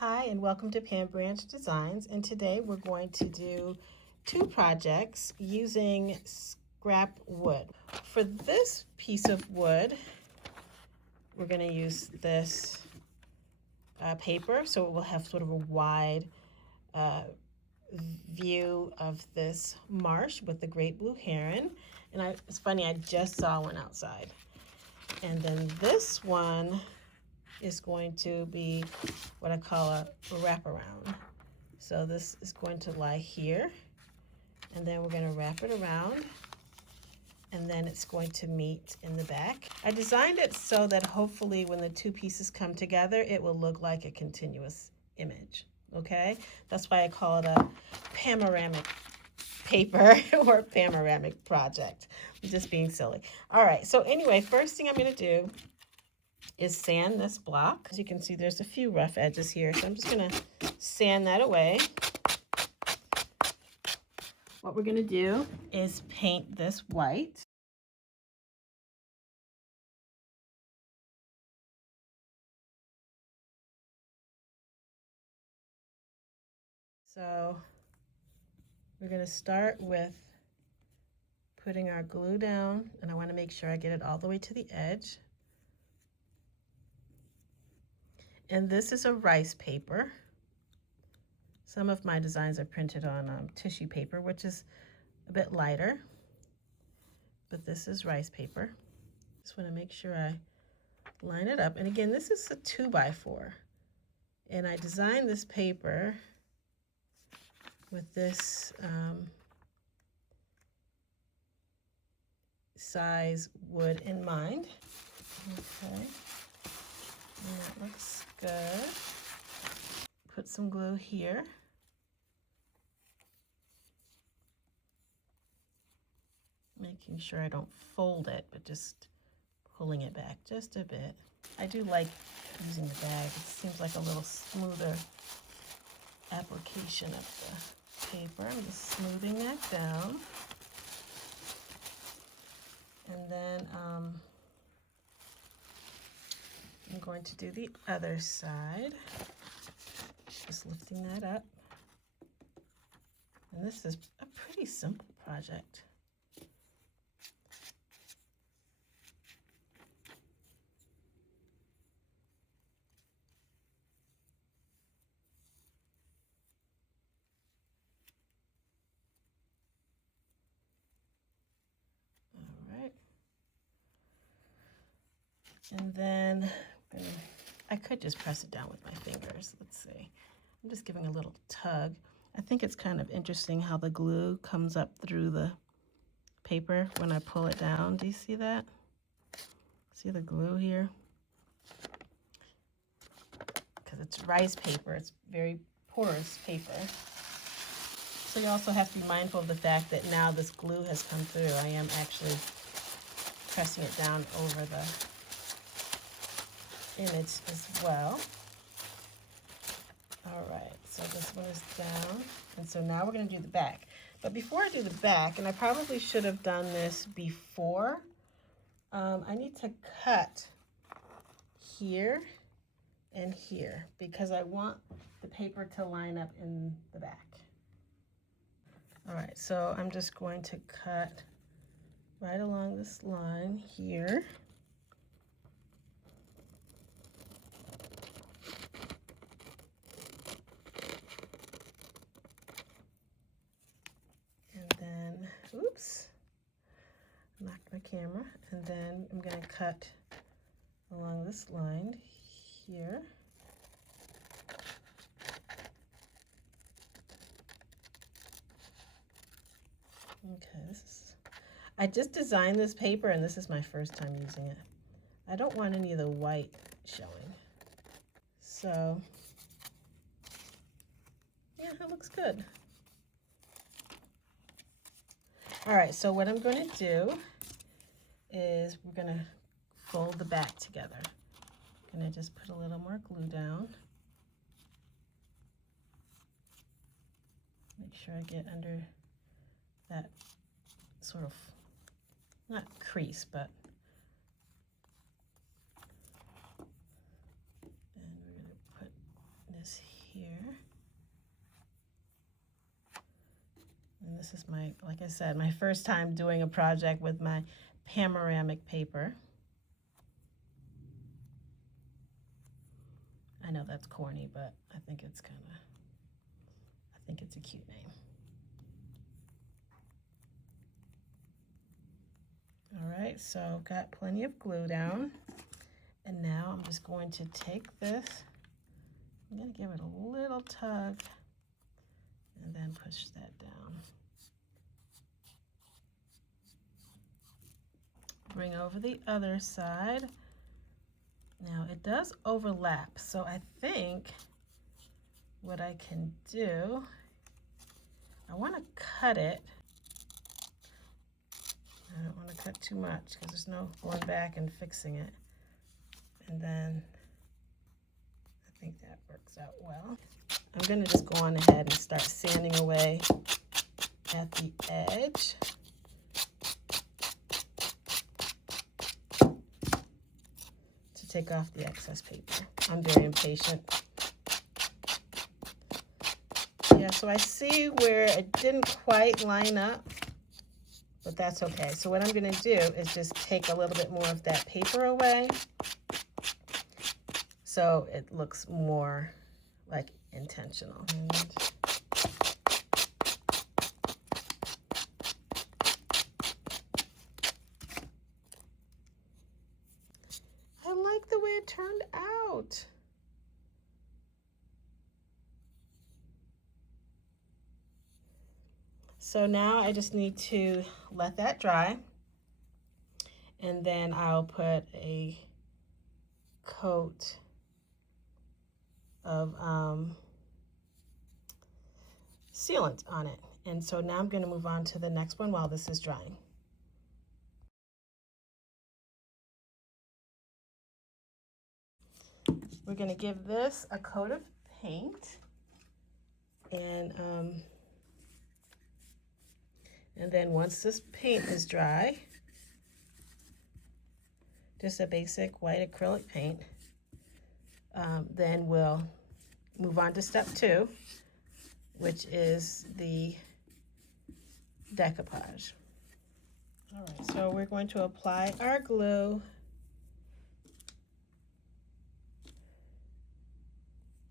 Hi, and welcome to Pam Branch Designs, and today we're going to do two projects using scrap wood. For this piece of wood, we're going to use this paper, so it will have sort of a wide view of this marsh with the great blue heron. And it's funny, I just saw one outside. And then this one is going to be what I call a wraparound. So this is going to lie here, and then we're going to wrap it around, and then it's going to meet in the back. I designed it so that hopefully when the two pieces come together, it will look like a continuous image, okay? That's why I call it a pamoramic paper or panoramic project. I'm just being silly. All right, so anyway, first thing I'm going to do is sand this block. As you can see, there's a few rough edges here, so I'm just going to sand that away. What we're going to do is paint this white. So we're going to start with putting our glue down, and I want to make sure I get it all the way to the edge. And this is a rice paper. Some of my designs are printed on tissue paper, which is a bit lighter, but this is rice paper. Just want to make sure I line it up. And again, this is a 2x4. And I designed this paper with this size wood in mind. Okay, and that looks good. Put some glue here. Making sure I don't fold it, but just pulling it back just a bit. I do like using the bag. It seems like a little smoother application of the paper. I'm just smoothing that down. And then I'm going to do the other side. Just lifting that up. And this is a pretty simple project. And then I could just press it down with my fingers. Let's see. I'm just giving a little tug. I think it's kind of interesting how the glue comes up through the paper when I pull it down. Do you see that? See the glue here? Because it's rice paper. It's very porous paper. So you also have to be mindful of the fact that now this glue has come through. I am actually pressing it down over the image as well. All right, so this one is down, and so now we're going to do the back. But before I do the back, and I probably should have done this before, I need to cut here and here because I want the paper to line up in the back. All right, so I'm just going to cut right along this line here. Oops, knocked my camera. And then I'm going to cut along this line here. Okay, I just designed this paper, and this is my first time using it. I don't want any of the white showing. So, yeah, it looks good. All right, so what I'm going to do is we're going to fold the back together. I'm going to just put a little more glue down. Make sure I get under that sort of, not crease, but, and we're going to put this here. And this is my, like I said, my first time doing a project with my pamoramic paper. I know that's corny, but I think it's a cute name. All right, so got plenty of glue down. And now I'm just going to take this, I'm going to give it a little tug and then push that down. Bring over the other side. Now it does overlap, so I think what I can do, I want to cut it. I don't want to cut too much because there's no going back and fixing it. And then I think that works out well. I'm going to just go on ahead and start sanding away at the edge. To take off the excess paper. I'm very impatient. Yeah, so I see where it didn't quite line up, but that's okay. So what I'm going to do is just take a little bit more of that paper away so it looks more like intentional. I like the way it turned out. So now I just need to let that dry, and then I'll put a coat of sealant on it. And so now I'm going to move on to the next one while this is drying. We're going to give this a coat of paint, and then once this paint is dry, just a basic white acrylic paint, then we'll move on to step 2, which is the decoupage. All right, so we're going to apply our glue.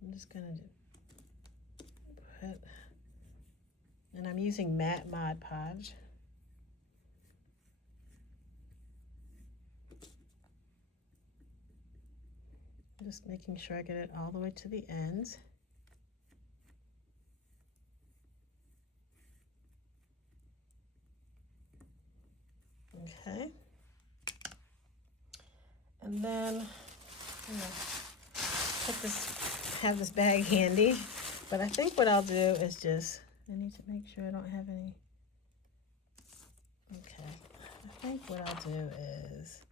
I'm just going to put, and I'm using matte Mod Podge. Just making sure I get it all the way to the ends. Okay. And then have this bag handy, but I think what I'll do is just, I need to make sure I don't have any. Okay, I think what I'll do is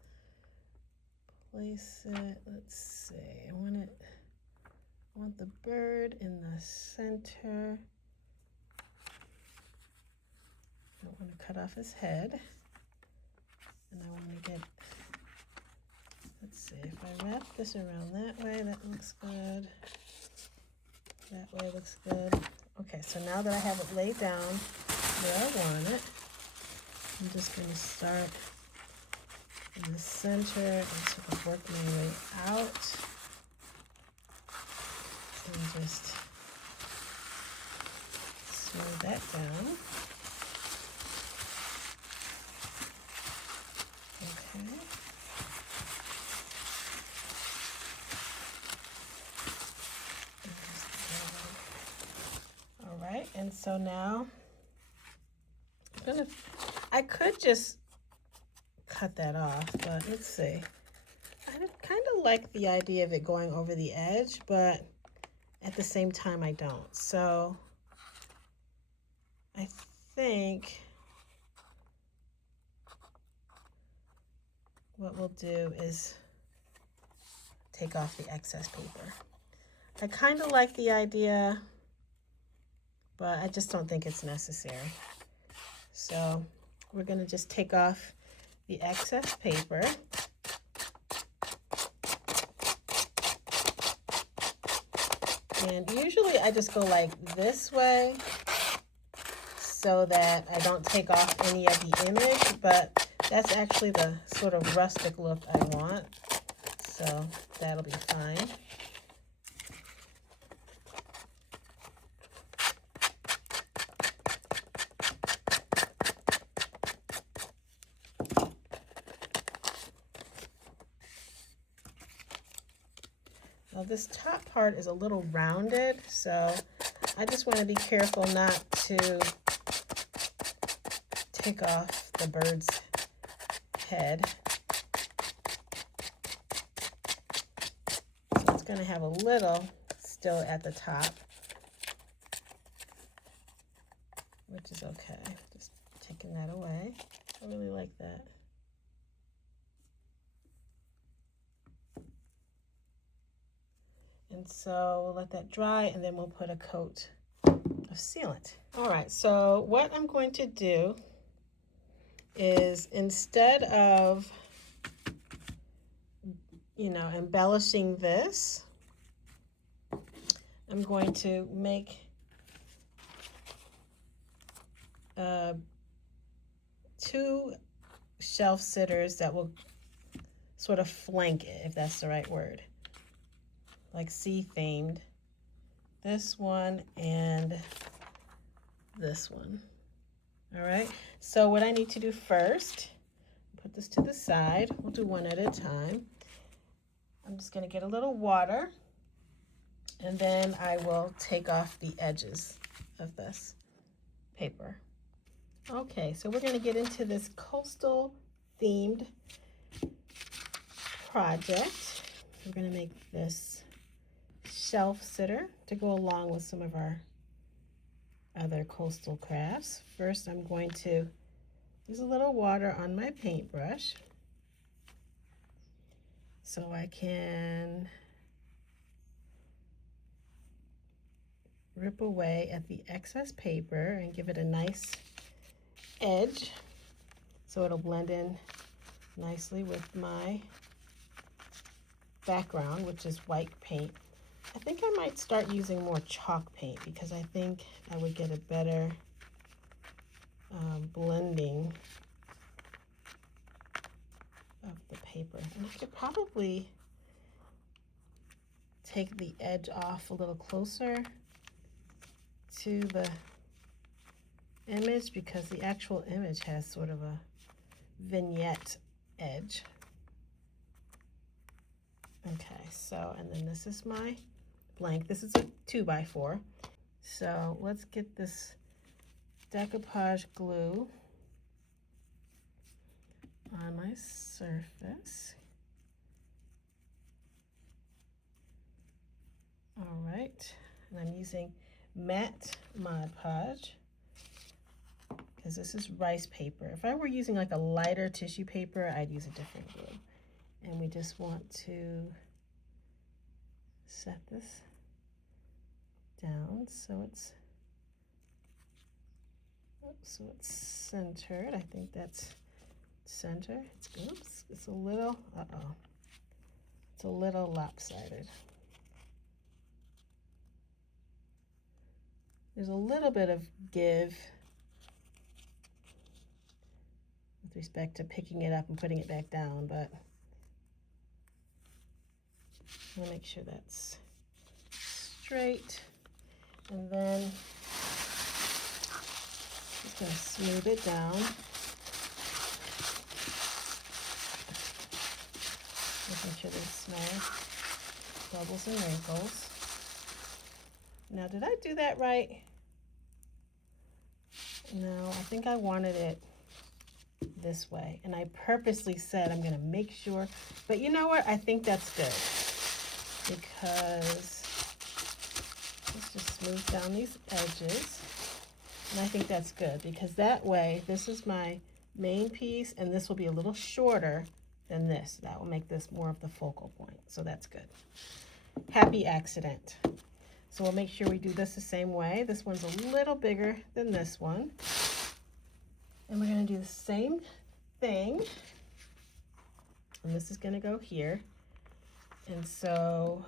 place it, let's see, I want the bird in the center. I don't want to cut off his head, and I want to get, let's see, if I wrap this around that way, that looks good. That way looks good. Okay, so now that I have it laid down where I want it, I'm just going to start in the center and sort of work my way out. And just smooth that down. Okay. All right, and so now I could just cut that off, but let's see. I kind of like the idea of it going over the edge, but at the same time I don't. So I think what we'll do is take off the excess paper. I kind of like the idea, but I just don't think it's necessary. So we're going to just take off the excess paper. And usually I just go like this way so that I don't take off any of the image, but that's actually the sort of rustic look I want. So that'll be fine. Now this top part is a little rounded, so I just want to be careful not to take off the bird's head. So it's going to have a little still at the top, which is okay. Just taking that away. I really like that. And so we'll let that dry, and then we'll put a coat of sealant. All right, so what I'm going to do is, instead of, embellishing this, I'm going to make 2 shelf sitters that will sort of flank it, if that's the right word. Like sea themed. This one and this one. All right, so what I need to do first, put this to the side. We'll do one at a time. I'm just going to get a little water, and then I will take off the edges of this paper. Okay, so we're going to get into this coastal themed project. We're going to make this shelf sitter to go along with some of our other coastal crafts. First, I'm going to use a little water on my paintbrush so I can rip away at the excess paper and give it a nice edge so it'll blend in nicely with my background, which is white paint. I think I might start using more chalk paint because I think I would get a better blending of the paper. And I could probably take the edge off a little closer to the image because the actual image has sort of a vignette edge. Okay, so, and then this is my blank. This is a 2x4. So let's get this decoupage glue on my surface. All right, and I'm using matte Mod Podge because this is rice paper. If I were using like a lighter tissue paper, I'd use a different glue. And we just want to set this down so it's centered. I think that's center. It's a little, it's a little lopsided. There's a little bit of give with respect to picking it up and putting it back down, but I'm gonna make sure that's straight, and then just gonna smooth it down. Making sure there's no bubbles and wrinkles. Now, did I do that right? No, I think I wanted it this way, and I purposely said I'm gonna make sure, but you know what? I think that's good because let's just smooth down these edges, and I think that's good because that way, this is my main piece, and this will be a little shorter than this. That will make this more of the focal point, so that's good. Happy accident. So we'll make sure we do this the same way. This one's a little bigger than this one. And we're gonna do the same thing. And this is gonna go here. And so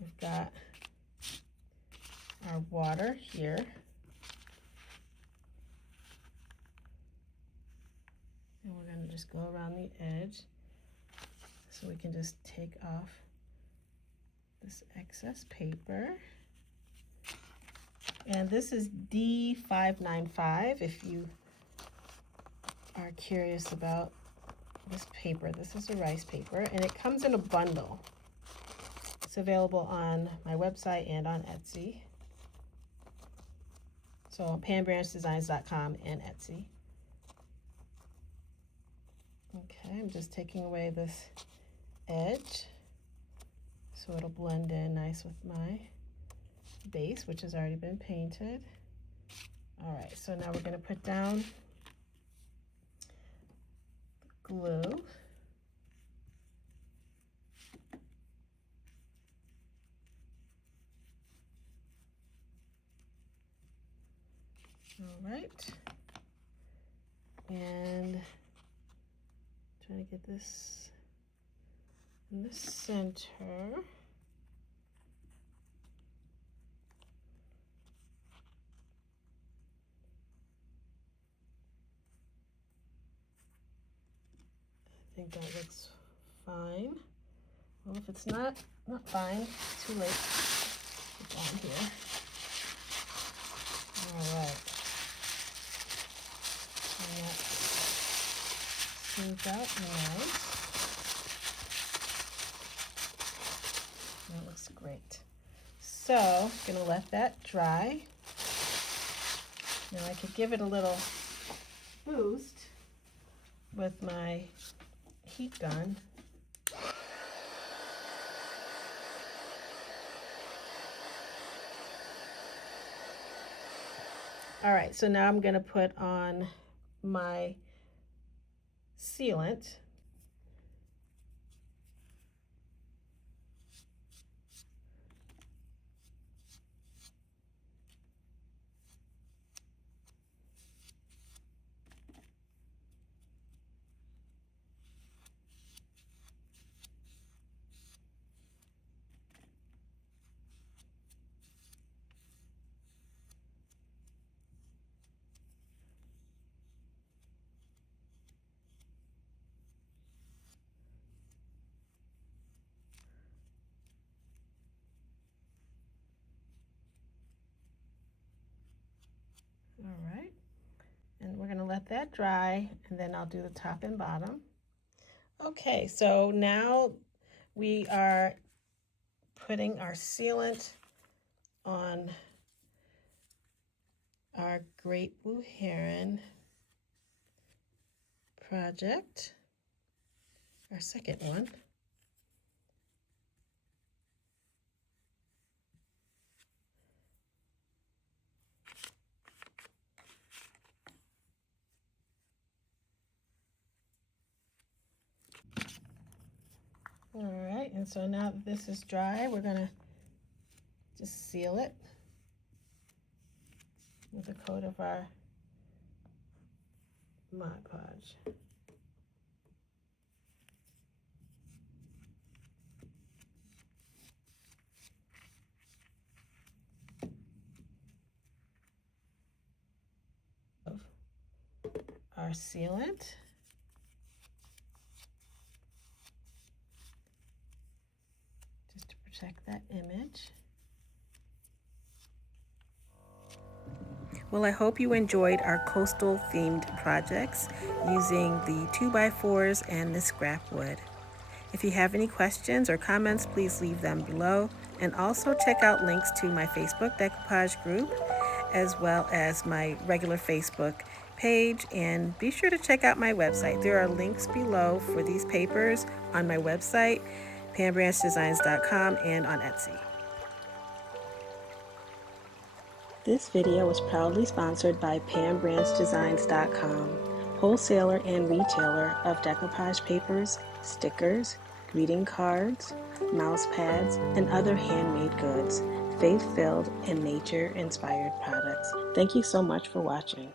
We've got our water here. And we're going to just go around the edge so we can just take off this excess paper. And this is D595 if you are curious about this paper. This is a rice paper, and it comes in a bundle. It's available on my website and on Etsy. So on pambranchdesignz.com and Etsy. Okay, I'm just taking away this edge so it'll blend in nice with my base, which has already been painted. All right, so now we're going to put down the glue. All right, and trying to get this in the center. I think that looks fine. Well, if it's not fine, it's too late. It's on here. All right. And that smooths out nice. That looks great. So, I'm gonna let that dry. Now I could give it a little boost with my heat gun. All right, so now I'm going to put on my sealant. All right, and we're going to let that dry, and then I'll do the top and bottom. Okay, so now we are putting our sealant on our Great Blue Heron project, our second one. All right, and so now that this is dry, we're gonna just seal it with a coat of our Mod Podge. Our sealant. Just to protect that image. Well, I hope you enjoyed our coastal themed projects using the 2x4s and the scrap wood. If you have any questions or comments, please leave them below. And also check out links to my Facebook Decoupage group, as well as my regular Facebook page. And be sure to check out my website. There are links below for these papers on my website, pamoramic.com, and on Etsy. This video was proudly sponsored by pamoramic.com, wholesaler and retailer of decoupage papers, stickers, greeting cards, mouse pads, and other handmade goods, faith-filled and nature-inspired products. Thank you so much for watching.